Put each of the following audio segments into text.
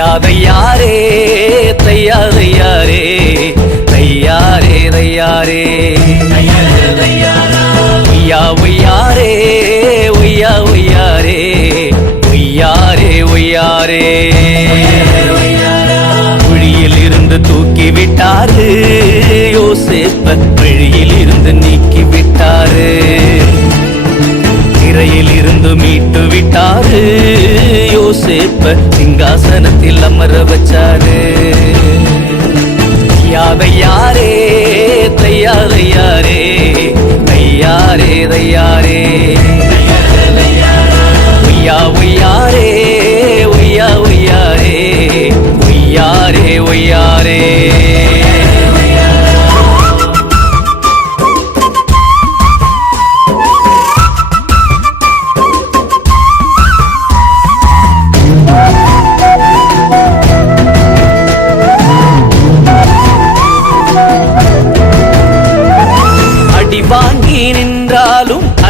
தையாரே தையாரே தையாரே தையாரே ஒய்யா ஒய்யாரே ஒய்யா ஒய்யாரே ஒய்யாரே ஒய்யாரே குழியில் இருந்து தூக்கி விட்டாரு யோசேப்ப வழியில் இருந்து நீக்கி விட்டாரு திரையில் இருந்து மீட்டு விட்டாரு யோசேப்ப சிங்காசனத்தில் அமர வச்சாரு தையாரே தையாரே தையாரே தையாரே ஒய்யா ஒய்யாரே ஒய்யா ஒய்யாரே ஒய்யாரே ஒய்யாரே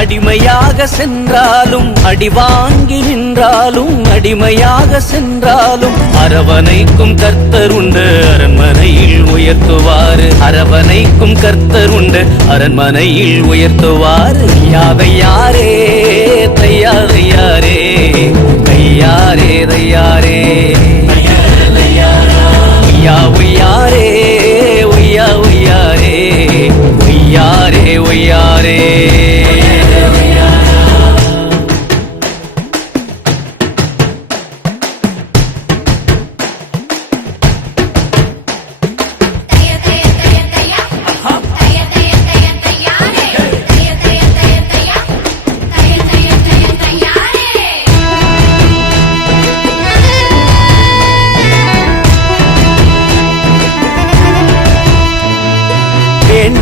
அடிமையாக சென்றாலும் அடி வாங்கி நின்றாலும் அடிமையாக சென்றாலும் அரவணைக்கும் கர்த்தர் உண்டு அரண்மனையில் உயர்த்துவார் அரவணைக்கும் கர்த்தர் உண்டு அரண்மனையில் உயர்த்துவார் தையாரே தையாரே தையாரே தையாரே ஒய்யா ஒய்யாரே ஒய்யா ஒய்யாரே ஒய்யாரே ஒய்யாரே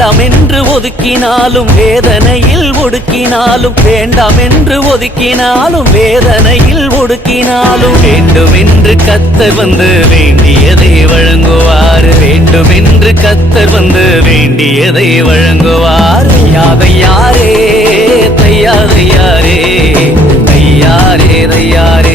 வேண்டாம் என்று ஒதுக்கினாலும் வேதனையில் ஒடுக்கினாலும் வேண்டாம் என்று ஒதுக்கினாலும் வேதனையில் ஒடுக்கினாலும் வேண்டும் என்று கர்த்தர் வந்து வேண்டியதை வழங்குவார் வேண்டும் என்று கர்த்தர் வந்து வேண்டியதை வழங்குவார் தையாரே தையாரே தையாரே தையாரே